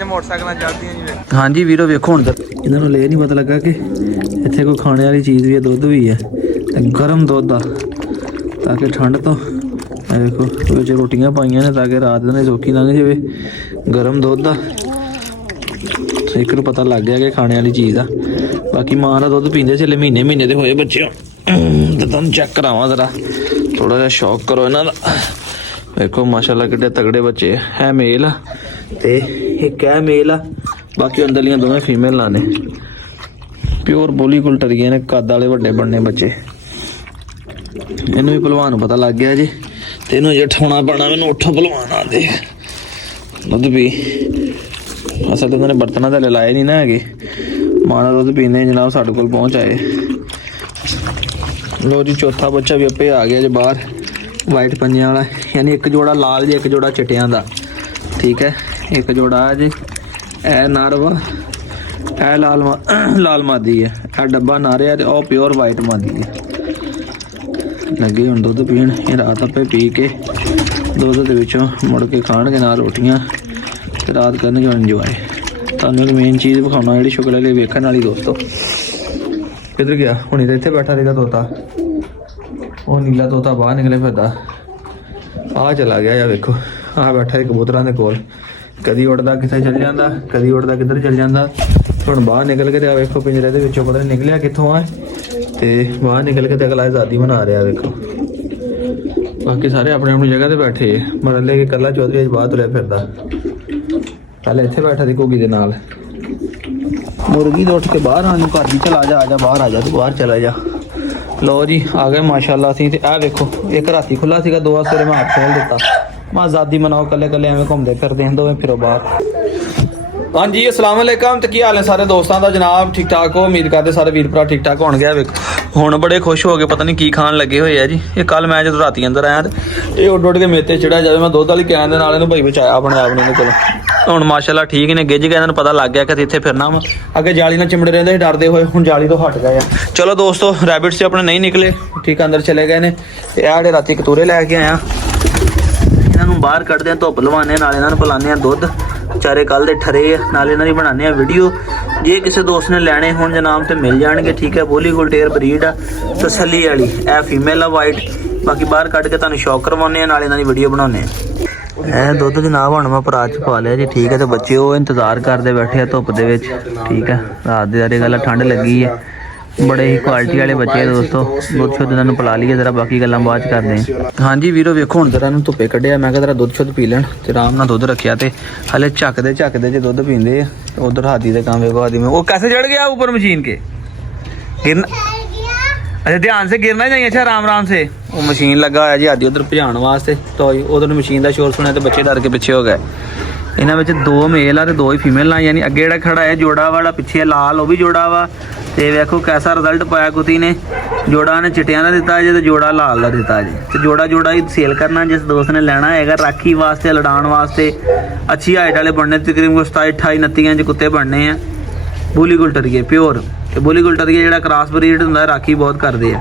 Motorcycle चलदियां। हाँ जी वीरो वेखो हुण इन्हां नूं ले नहीं पता लगा कि इत्थे कोई खाने वाली चीज़ भी है, दुद्ध भी है ते गर्म दुद्ध आ ताकि ठंड तो देखो विच रोटियां पाइयां ने ताकि रात ने सौखी लंघ जाए। गर्म दुद्ध आ, एक नूं पता लग गया कि खाने वाली चीज़ आ। बाकी मां का दुद्ध पींदे चले महीने महीने दे होए बच्चे तो तुहानूं चेक करावां जरा, थोड़ा जिहा शौक करो इन्हां दा। देखो माशाल्लाह किड्डे तगड़े बच्चे है, मेल आ ते एक है मेल आ, बाकी अंदरलियां दोवें फीमेल ने। प्योर बोली कुलटरिए ने, कद वाले वड्डे बनने बच्चे। इनू भी भलवान पता लग गया जी, तेनों जे ठोना पैना मैनू उठो भलवान आते दुद्ध पी। असल तो उन्होंने बर्तना तो लाए नहीं ना है, माना दुद्ध पीने जनाब साढ़े कोल पहुँच आए। लो जी चौथा बच्चा भी आपे आ गया जी बाहर, वाइट पंजे वाला, यानी एक जोड़ा लाल जी एक जोड़ा चिट्टियां दा। ठीक है, एक जोड़ा है जी ए नर वा, ए लाल मादी है, ए डब्बा नर है और प्योर वाइट मादी है। लगे हुण दुद्ध पीण, ये रात आपे पी के दुद्ध दे विचों मुड़ के खाणगे नाल रोटियां ते रात करनगे इंजॉय। तुहानूं एक मेन चीज़ विखाउणा जिहड़ी शुक्र वाली वेखण वाली दोस्तों। किधर गया हुणी तो इत्थे बैठा रहेगा तोता, वो नीला तोता बाहर निकले फिरदा आ चला गया या वेखो आ बैठा है कबूतरां दे कोल, कदी उड़दा किथे चल जांदा, कदी उड़दा किधर चल जांदा। हुण बाहर निकल के वेखो पिंजरे दे विचों पता नहीं निकलिया कित्थों आ ते बाहर निकल के अगला आज़ादी बना रहा देखो। बाकी सारे अपनी अपनी जगह ते बैठे, मरन ले के कला चौधरी अज बाहर तुरया फिरदा, पहले इत्थे बैठा सी घोगी दे नाल। मुर्गी तो उठ के बाहर आने घर भी चला जा, आजा बाहर आ जा, तू बाहर चला जा। लो जी आ गए माशाल्लाह असीं ते आ वेखो एक राती खुला सीगा, दो सवेरे मैं हाथ खोल दिता। मैं आज़ादी मनाओ, कल्ले कल्ले एवें घूमदे फिरदे हैं दोवें, फिरो बाहर। हाँ जी अस्सलाम वालेकुम, तो की हाल है सारे दोस्तों का जनाब, ठीक ठाक हो? उम्मीद करते सारे वीर भरा ठीक ठाक होने गया। वेखो हुण बड़े खुश हो गए, पता नहीं की खान लगे हुए है जी। ये कल मैं जो राती अंदर आया तो ये उड उड के मेते चढ़िया जाए, मैं दुद्ध वाली कैन दे नाल इहनूं भाई बचाया अपने आप ने कोलों। हुण माशाल्लाह ठीक ने, गिज गए, इन्हां नूं पता लग गया कि इत्थे फिरना वा। अगे जाली नाल चिमड़े रहिंदे डरदे होए, हुण जाली तो हट गए। चलो दोस्तों रैबिट से अपने नहीं निकले, ठीक अंदर चले गए ने। ते आ जेहड़े राती कतूरे लैके आया, इन्हां नूं बाहर कड्ढदे धुप्प लवाने, नाल इन्हां नूं पिलाने दुद्ध। बेचारे कल दे ठरे नाल इन्हां दी बनाने वीडियो, जे किसी दोस्त ने लैने होण जनाब तो मिल जाएंगे। ठीक है, बोली गुलटेर ब्रीड आ तसल्ली वाली, ए फीमेल आ वाइट। बाकी बाहर कढ़ के तुहानूं शौक करवाने नाल इन्हां दी वीडियो बनाउने। ए दुद्ध जनाब हुण मैं परात च पा लिया जी। ठीक है, तो बच्चे वो इंतजार करते बैठे धुप्प दे विच। ठीक है, रात दी सारी गल ठंड लगी है, बड़े ही क्वालिटी वाले बच्चे दोस्तों। दुध शुद्ध इन्होंने पिला लीए जरा, बाकी गल्लां बाद च करते हैं। हाँ जी वीरो वेखो हुण जरा इन्हूं धुप्पे कड्ढिया, मैं कहा जरा दुध शुद्ध पी लैण, ते आराम नाल दुध रखिया ते हले झकदे जे दुध पींदे। उधर हादी दे काम वेखो, हादी में वो कैसे चढ़ गया ऊपर मशीन के, गिरना? अच्छा ध्यान से गिरना ही नहीं, अच्छा आराम आराम से। वो मशीन लगा हुआ जी हादी उधर भजाण वास्ते, तो उधर मशीन का शोर सुनिया तो बच्चे डर के पिछे हो गए। इन्हां विच दो मेल आ ते दो ही फीमेल आ, यानी अगे जिहड़ा खड़ा है जोड़ा वाला, पिछे लाल वो भी जोड़ा वा। ते वेखो कैसा रिजल्ट पाया कुत्ती ने, जोड़ा ने चिट्टियां दा दिता जी, ते जोड़ा लाल दा दिता जी। ते जोड़ा ही सेल करना, जिस दोस्त ने लेना है राखी वास्ते, लड़ाण वास्ते, अच्छी हाइट वाले बनने, तकरीबन 27 28 29 इंच कुत्ते बनने हैं। बोली गुलटरिए प्योर, ते बोली गुलटरिए जिहड़ा क्रॉस ब्रीड हुंदा राखी बहुत करदे आ।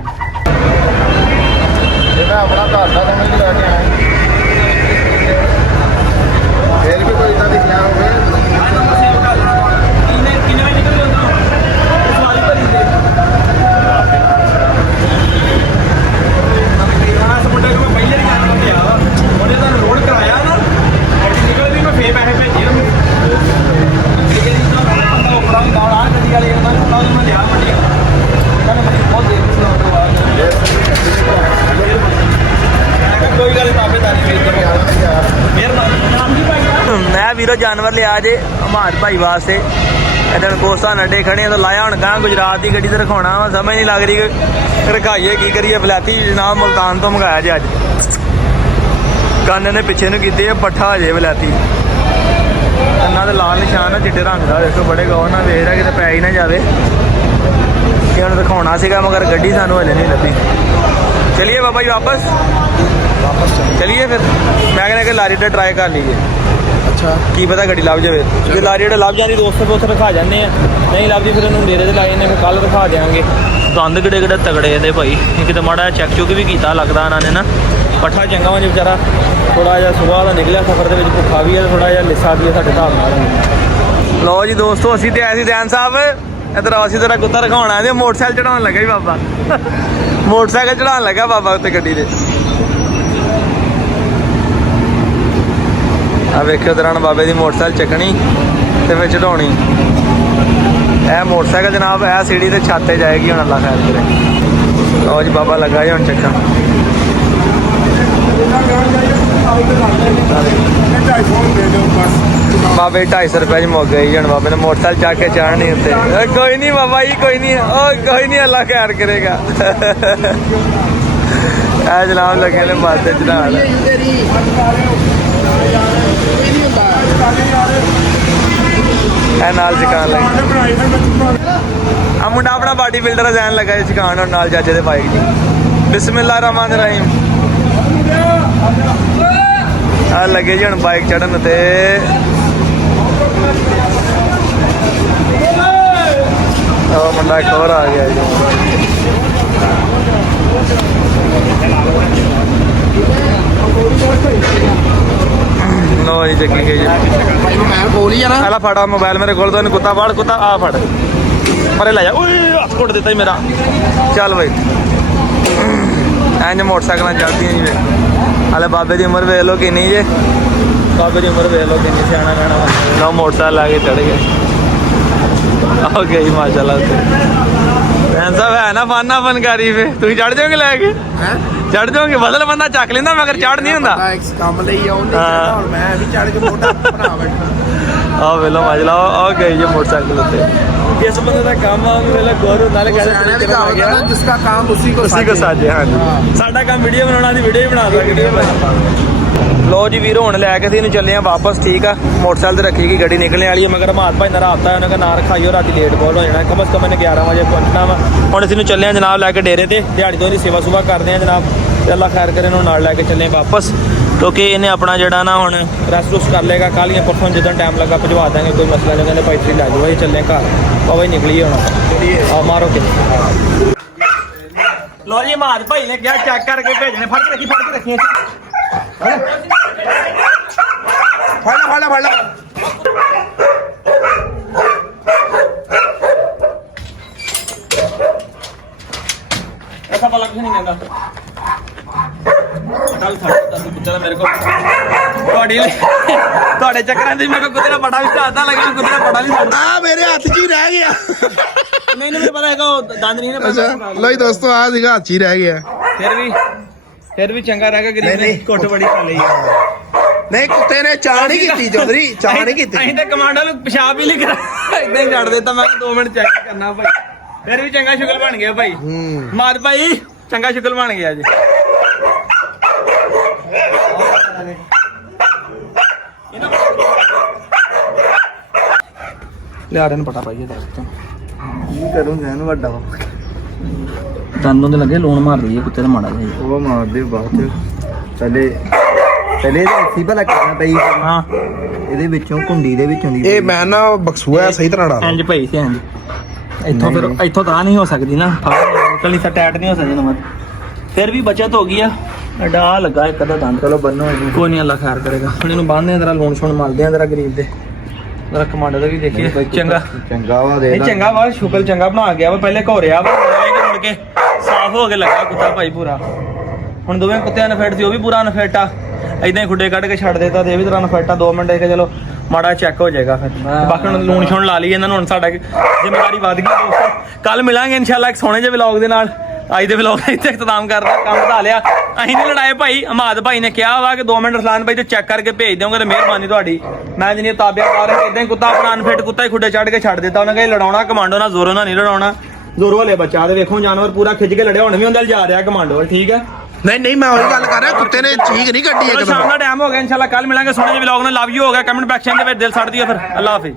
मैं वीरो जानवर लिया जे हमार भाई वास्ते, इधर कोसा नड्डे खड़े तो लाया हूँ गां गुजरात की गड्डी तो रखाना वा, समझ नहीं लग रही रखाइए की करिए। बलैती जनाब मुल्तान तो मंगाया जे अज, कन्न ने पिछे नूं कीते पट्ठा जे बलैती, कन्ना तो लाल निशान है चिट्टे रंग का। देखो बड़े गौर नाल वेख रहा कि पै ही ना जाए, कि उन्हें दिखाना सीगा मगर गड्डी सानू हले नहीं लभी। चलिए बाबा जी वापस चलिए फिर, मैं कहना कि लारी दा ट्राई कर लीजिए। अच्छा की पता गड्डी लभ जाए, जो लारी दा लभ जाती दोस्तों फिर उत्थे रखा जाने, नहीं लभदी फिर उन्होंने डेरे से लाई जाने, फिर कल रखा देंगे। दंद किड़े किड़े तगड़े दे भाई, एक तो माड़ा चैक चुक भी किया लगता इन्होंने ना, ਪੱਠਾ ਚੰਗਾ ਵਾ ਜੀ ਵਿਚਾਰਾ, ਥੋੜਾ ਜਿਹਾ ਸੁਬਾਹ ਦਾ ਨਿਕਲਿਆ ਸਫ਼ਰ ਦੇ ਵਿੱਚ, ਭੁੱਖਾ ਵੀ ਹੈ, ਥੋੜਾ ਜਿਹਾ ਲਿੱਸਾ ਵੀ ਹੈ ਸਾਡੇ ਹਿਸਾਬ ਨਾਲ। ਲਓ ਜੀ ਦੋਸਤੋ, ਅਸੀਂ ਤੇ ਆਏ ਸੀ ਜੈਨ ਸਾਹਿਬ, ਇੱਧਰ ਅਸੀਂ ਤੇਰਾ ਕੁੱਤਾ ਰਖਾਉਣਾ ਇਹਦੇ, ਮੋਟਰਸਾਈਕਲ ਚੜਾਉਣ ਲੱਗਾ ਜੀ ਬਾਬਾ, ਮੋਟਰਸਾਈਕਲ ਚੜਾਉਣ ਲੱਗਾ ਬਾਬਾ ਉੱਤੇ ਗੱਡੀ ਦੇ। ਆ ਵੇਖਿਓ ਦੌਰਾਨ ਬਾਬੇ ਦੀ ਮੋਟਰਸਾਈਕਲ ਚੱਕਣੀ ਤੇ ਫਿਰ ਚੜਾਉਣੀ। ਇਹ ਮੋਟਰਸਾਈਕਲ ਜਨਾਬ ਇਹ ਸੀੜੀ ਤੇ ਛੱਤ ਤੇ ਜਾਏਗੀ, ਹੁਣ ਅੱਲਾ ਖੈਰ ਕਰੇ। ਲਓ ਜੀ ਬਾਬਾ ਲੱਗਾ ਜੀ ਹੁਣ ਚੱਕਣ। ਬਾਬੇ 250 ਰੁਪਏ 'ਚ ਮੁੱਕ ਗਏ ਜੀ ਹੁਣ ਬਾਬੇ ਨੇ ਮੋਟਰਸਾਈਕਲ ਚੱਕ ਕੇ ਚੜ੍ਹਨੀ ਉੱਤੇ। ਕੋਈ ਨਹੀਂ ਬਾਬਾ ਜੀ, ਕੋਈ ਨਹੀਂ, ਉਹ ਕੋਈ ਨਹੀਂ, ਅੱਲਾ ਖੈਰ ਕਰੇਗਾ। ਇਹ ਜਨਾਬ ਲੱਗੇ ਨੇ ਬੱਸ ਤੇ ਚੜਾਉਣ। ਇਹ ਨਾਲ ਚਕਾਨ ਲੱਗੇ ਆ ਮੁੰਡਾ, ਆਪਣਾ ਬਾਡੀ ਬਿਲਡਰ ਜੈਨ ਲੱਗਾ ਜੀ ਚਕਾਨ ਹੁਣ ਨਾਲ ਚਾਚੇ ਦੇ ਬਾਈਕ ਜੀ। ਬਿਸਮਿਲ੍ਲਾਹ ਰਹਿਮਾਨ ਰਹੀਮ। ਆ ਲੱਗੇ ਜੀ ਹੁਣ ਬਾਈਕ ਚੜਨ ਤੇ। ਉਹ ਮੁੰਡਾ ਇੱਕ ਹੋਰ ਆ ਗਿਆ ਜੀ। ਲੋ ਜੀ ਚੱਕੀ ਗਈ ਜੀ। ਪਹਿਲਾਂ ਫੜਾ ਮੋਬਾਈਲ ਮੇਰੇ ਕੋਲ ਤੋਂ, ਕੁੱਤਾ ਫੜ, ਕੁੱਤਾ ਆ ਫੜ ਪਰੇ ਲੈ ਜਾ। ਓਏ ਕੁੱਟ ਦਿੱਤਾ ਜੀ ਮੇਰਾ। ਚੱਲ ਬਾਈ ਇੰਜ ਮੋਟਰਸਾਈਕਲਾਂ ਚੱਲਦੀਆਂ ਜੀ। ਹਾਲੇ ਬਾਬੇ ਦੀ ਉਮਰ ਵੇਖ ਲਓ ਕਿੰਨੀ ਜੇ, ਬਾਬੇ ਦੀ ਉਮਰ ਵੇਖ ਲਓ ਕਿੰਨੀ, ਸਿਆਣਾ ਗਾਣਾ। ਲਓ ਮੋਟਰਸਾਈਕਲ ਲਾ ਕੇ ਚੜ ਗਏ। ਓਕੇ ਜੀ ਮਾਸ਼ਾਅੱਲਾ। ਭੈਣ ਸਾਹਿਬ ਹੈ ਨਾ ਫਾਨਾ ਫਨਕਾਰੀ ਫੇ ਤੁਸੀਂ ਚੜ ਜਾਓਗੇ ਲੈ ਕੇ? ਚੜ ਜਾਓਗੇ? ਬਦਲ ਬੰਦਾ ਚੱਕ ਲੈਂਦਾ ਮਗਰ ਚੜ ਨਹੀਂ ਹੁੰਦਾ। ਕੰਮ ਲਈ ਆਉਂਦੇ ਹੁਣ ਮੈਂ ਵੀ ਚੜ ਕੇ ਮੋਟਾ ਬਣਾ ਬੈਠਾ। ਆਹ ਵੇਲੋ ਮਾਜਲਾ ਆ ਗਏ ਜੀ ਮੋਟਰਸਾਈਕਲ ਉੱਤੇ। ਜਿਸ ਬੰਦੇ ਦਾ ਕੰਮ ਆ ਉਹਨੂੰ ਵੇਲੇ ਗੌਰ ਨਾਲੇ ਕਹਿੰਦੇ ਜਿਸ ਦਾ ਕੰਮ ਉसी को ਸਾਜੇ। ਹਾਂਜੀ ਸਾਡਾ ਕੰਮ ਵੀਡੀਓ ਬਣਾਉਣਾ ਦੀ ਵੀਡੀਓ ਹੀ ਬਣਾ ਸਕਦੇ ਆ। ਲੋ ਜੀ ਵੀਰੋ ਹੁਣ ਲੈ ਕੇ ਅਸੀਂ ਇਹਨੂੰ ਚੱਲੇ ਆ ਵਾਪਸ, ਠੀਕ ਆ। ਮੋਟਰਸਾਈਕਲ ਤੇ ਰੱਖੀ ਗਈ, ਗੱਡੀ ਨਿਕਲਣੇ ਵਾਲੀ ਹੈ, ਮਗਰ ਮਾਤ ਭਾਈ ਦਾ ਰਾਬਤਾ ਉਹਨਾਂ ਦਾ ਨਾਂ ਰਖਾਈਓ, ਰਾਤੀ ਲੇਟ ਬਹੁਤ ਹੋ ਜਾਣਾ। ਕਮ ਸੇ ਕਮ ਇਹਨੇ 11 ਵਜੇ ਪਹੁੰਚਣਾ ਵਾ। ਹੁਣ ਅਸੀਂ ਨੂੰ ਚੱਲੇ ਆ ਜਨਾਬ ਲੈ ਕੇ ਡੇਰੇ ਤੇ, ਦਿਹਾੜੀ ਤੋਂ ਇਹਦੀ ਸੇਵਾ ਸੁਭਾ ਕਰਦੇ ਆ ਜਨਾਬ, ਤੇ ਅੱਲਾ ਖੈਰ ਕਰੇ ਇਹਨੂੰ ਨਾਲ ਲੈ ਕੇ ਚੱਲੇ ਵਾਪਸ, ਕਿਉਂਕਿ ਇਹਨੇ ਆਪਣਾ ਜਿਹੜਾ ਨਾ ਹੁਣ ਰੈਸਟ ਰੁਸਟ ਕਰ ਲੇਗਾ। ਕੱਲ੍ਹ ਜਾਂ ਪਰਸੋਂ ਜਦੋਂ ਟਾਈਮ ਲੱਗਾ ਭਜਵਾ ਦਾਂਗੇ, ਕੋਈ ਮਸਲਾ ਨਹੀਂ। ਕਹਿੰਦੇ ਭਾਈ ਤੁਸੀਂ ਲੈ ਜਾਓ, ਅਸੀਂ ਚੱਲੇ ਘਰ ਬਾਬਾ ਹੀ ਨਿਕਲੀ ਹੁਣ। ਆ ਮਾਰੋ ਕਿ ਲੋ ਜੀ ਮਾਤ ਭਾਈ ਨੇ ਕਿਹਾ ਚੈੱਕ ਕਰਕੇ ਭੇਜਣੇ। ਫੜ ਕੇ ਰੱਖੀ, ਫੜ ਕੇ ਰੱਖੀ। ਫੜ ਲੈ ऐसा वाला कुछ नहीं कहता। ਮੇਰੇ ਕੋਲ ਤੁਹਾਡੇ ਚੱਕਰਾਂ ਦੇ ਮੇਰੇ ਕੋਲ ਕੁੱਤੇ ਦਾ ਬੜਾ ਵੀ ਸਾਦਾ ਲੱਗਾ, ਕੁੱਤੇ ਦਾ ਬੜਾ ਨਹੀਂ ਸਾਦਾ। ਆ ਮੇਰੇ ਹੱਥ 'ਚ ਹੀ ਰਹਿ ਗਿਆ। ਨਹੀਂ ਮੈਨੂੰ ਪਤਾ ਹੈਗਾ ਉਹ ਦੰਦ ਨਹੀਂ ਨੇ। ਅੱਛਾ ਲੋ ਜੀ ਦੋਸਤੋ, ਆ ਸੀਗਾ ਹੱਥ 'ਚ ਹੀ ਰਹਿ ਗਿਆ। ਫਿਰ ਵੀ ਚੰਗਾ ਰਹਿ ਗਿਆ। ਗਰੀਬ ਨੇ ਕੁੱਟ ਬੜੀ ਖਾ ਲਈ। ਨਹੀਂ ਕੁੱਤੇ ਨੇ ਚਾਹ ਨਹੀਂ ਕੀਤੀ ਚੌਧਰੀ, ਚਾਹ ਨਹੀਂ ਕੀਤੀ। ਅਸੀਂ ਤਾਂ ਕਮਾਂਡਰ ਨੂੰ ਪਿਸ਼ਾਬ ਹੀ ਨਹੀਂ ਕਰਾ, ਇਦਾਂ ਹੀ ਛੱਡ ਦਿੱਤਾ। ਮੈਂ 2 ਮਿੰਟ ਚੈੱਕ ਕਰਨਾ ਭਾਈ। ਫਿਰ ਵੀ ਚੰਗਾ ਸ਼ੁਕਰ ਬਣ ਗਿਆ ਭਾਈ। ਮਾਰ ਭਾਈ ਚੰਗਾ ਸ਼ੁਕਰ ਬਣ ਗਿਆ ਜੀ। ਲਿਆ ਰਹੇ ਨੇ ਪਟਾ ਪਾਈਏ ਦੱਸ ਤੂੰ ਕੀ ਕਰੂੰਗਾ ਇਹਨੂੰ ਵੱਡਾ ਦੰਦੋਂ ਦੇ ਲੱਗੇ ਲੋਨ ਮਾਰ ਰਹੀ ਹੈ ਕੁੱਤੇ ਦਾ ਮਾੜਾ ਜਿਹਾ। ਉਹ ਮਾਰਦੇ ਬਹੁਤ। ਪਹਿਲੇ ਇਹਦੇ ਰੱਸੀ ਭਲਾ ਕਿੰਨਾ ਪਈ। ਹਾਂ ਇਹਦੇ ਵਿੱਚੋਂ ਕੁੰਡੀ ਦੇ ਵਿੱਚੋਂ ਦੀ ਇਹ ਮੈਂ ਨਾ ਬਕਸੂਆ ਸਹੀ ਤਰ੍ਹਾਂ ਡਾਲ ਇੰਜ ਪਈ ਸੀ ਇੰਜ। ਇੱਥੋਂ ਫਿਰ ਇੱਥੋਂ ਤਾਂ ਨਹੀਂ ਹੋ ਸਕਦੀ ਨਾ, ਨਿਕਲਣੀ ਤਾਂ ਟੈਟ ਨਹੀਂ ਹੋ ਸਕਦੀ ਨਾ। ਫਿਰ ਵੀ ਬਚਤ ਹੋ ਗਈ ਆ। ਡਾ ਲੱਗਾ ਇੱਕ ਅੱਧਾ ਦੰਦ। ਚਲੋ ਬੰਨੋ ਇਹਨੂੰ। ਕੋਈ ਨਹੀਂ ਅੱਲਾ ਖੈਰ ਕਰੇਗਾ। ਹੁਣ ਇਹਨੂੰ ਬੰਨ੍ਹਦੇ ਆ, ਜਰਾ ਲੋਨ ਸ਼ੋਨ ਮਲਦੇ ਆ ਜਰਾ ਗਰੀਬ ਦੇ। ਜਰਾ ਕਮਾਂਡੋ ਦਾ ਵੀ ਦੇਖੀਏ। ਚੰਗਾ ਵਾ ਦੇ ਨਹੀਂ ਚੰਗਾ ਵਾ, ਸ਼ੁਕਰ ਚੰਗਾ ਬਣਾ ਗਿਆ ਵਾ। ਪਹਿਲੇ ਘੋਰਿਆ ਵਾ, ਮੁੜ ਕੇ ਸਾਫ਼ ਹੋ ਕੇ ਲੱਗਾ ਕੁੱਤਾ ਭਾਈ ਪੂਰਾ। ਹੁਣ ਦੋਵੇਂ ਕੁੱਤਿਆਂ ਨਫੇਟ ਸੀ, ਉਹ ਵੀ ਪੂਰਾ ਨਫੇਟ ਆ। ਇਦਾਂ ਹੀ ਖੁੱਡੇ ਕੱਢ ਕੇ ਛੱਡ ਦਿੱਤਾ ਤੇ ਇਹ ਵੀ ਤਰ੍ਹਾਂ ਨਫੇਟ ਆ। 2 ਮਿੰਟ ਇੱਕ ਚਲੋ ਮਾੜਾ ਚੈੱਕ ਹੋ ਜਾਏਗਾ। ਫਿਰ ਬਾਕੀ ਹੁਣ ਲੂਣ ਛੋਣ ਲਾ ਲਈ ਇਹਨਾਂ ਨੂੰ। ਹੁਣ ਸਾਡਾ ਜ਼ਿੰਮੇਵਾਰੀ ਵੱਧ ਗਈ ਦੋਸਤੋ। ਕੱਲ ਮਿਲਾਂਗੇ ਇਨਸ਼ਾਅੱਲਾ ਇੱਕ ਸੋਹਣੇ ਜਿਹੇ ਵਲੌਗ ਦੇ ਨਾਲ। ਅੱਜ ਦੇ ਵਲੌਗ ਦਾ ਇੱਥੇ ਇਖਤਤਾਮ ਕਰਦਾ, ਕੰਮ ਵਧਾ ਲਿਆ। ਅਸੀਂ ਨਹੀਂ ਲੜਾਏ ਭਾਈ। ਹਮਾਦ ਭਾਈ ਨੇ ਕਿਹਾ ਵਾ ਕਿ 2 ਮਿੰਟ ਰਸਲਾਨ ਭਾਈ ਤੋਂ ਚੈੱਕ ਕਰਕੇ ਭੇਜ ਦਿਓਗੇ ਤੇ ਮਿਹਰਬਾਨੀ ਤੁਹਾਡੀ। ਮੈਂ ਜਿੰਨੀ ਤਾਬਿਆਦਾਰ ਹਾਂ ਇਦਾਂ ਹੀ ਕੁੱਤਾ ਆਪਣਾ ਅਨਫਿਟ ਕੁੱਤਾ ਹੀ ਖੁੱਡੇ ਚੜ੍ਹ ਕੇ ਛੱਡ ਦਿੱਤਾ। ਉਹਨੇ ਕਹੇ ਲੜਾਉਣਾ ਕਮਾਂਡੋ ਨਾਲ, ਜ਼ੋਰੋਂ ਨਾਲ ਨਹੀਂ ਲੜਾਉਣਾ। ਜ਼ੋਰ ਵਾਲੇ ਬੱਚਾ ਦੇ ਵੇਖੋ ਜਾਨਵਰ ਪੂਰਾ ਖਿੱਚ ਕੇ ਲੜਿਆ। ਹੁਣ ਵੀ ਉਹਦੇ ਜਾ ਰਿਹਾ ਕਮਾਂਡੋ, ਠੀਕ ਹੈ। ਨਹੀਂ ਮੈਂ ਉਹੀ ਗੱਲ ਕਰ ਰਿਹਾ, ਕੁੱਤੇ ਨੇ ਚੀਕ ਨਹੀਂ ਕੱਢੀ। ਸ਼ਾਮ ਦਾ ਟਾਈਮ ਹੋ ਗਿਆ। ਇਨਸ਼ਾਅੱਲਾ ਕੱਲ ਮਿਲਾਂਗੇ ਸੋਹਣੇ ਜਿਹੇ ਵਲੌਗ ਨਾਲ। ਲਵ ਯੂ ਹੋ ਗਿਆ। ਕਮੈਂਟ ਸੈਕਸ਼ਨ ਦੇ ਵਿੱਚ ਦਿਲ ਸੜ ਦਿਓ। ਫਿਰ ਅੱਲਾ ਹਾਫਿਜ਼।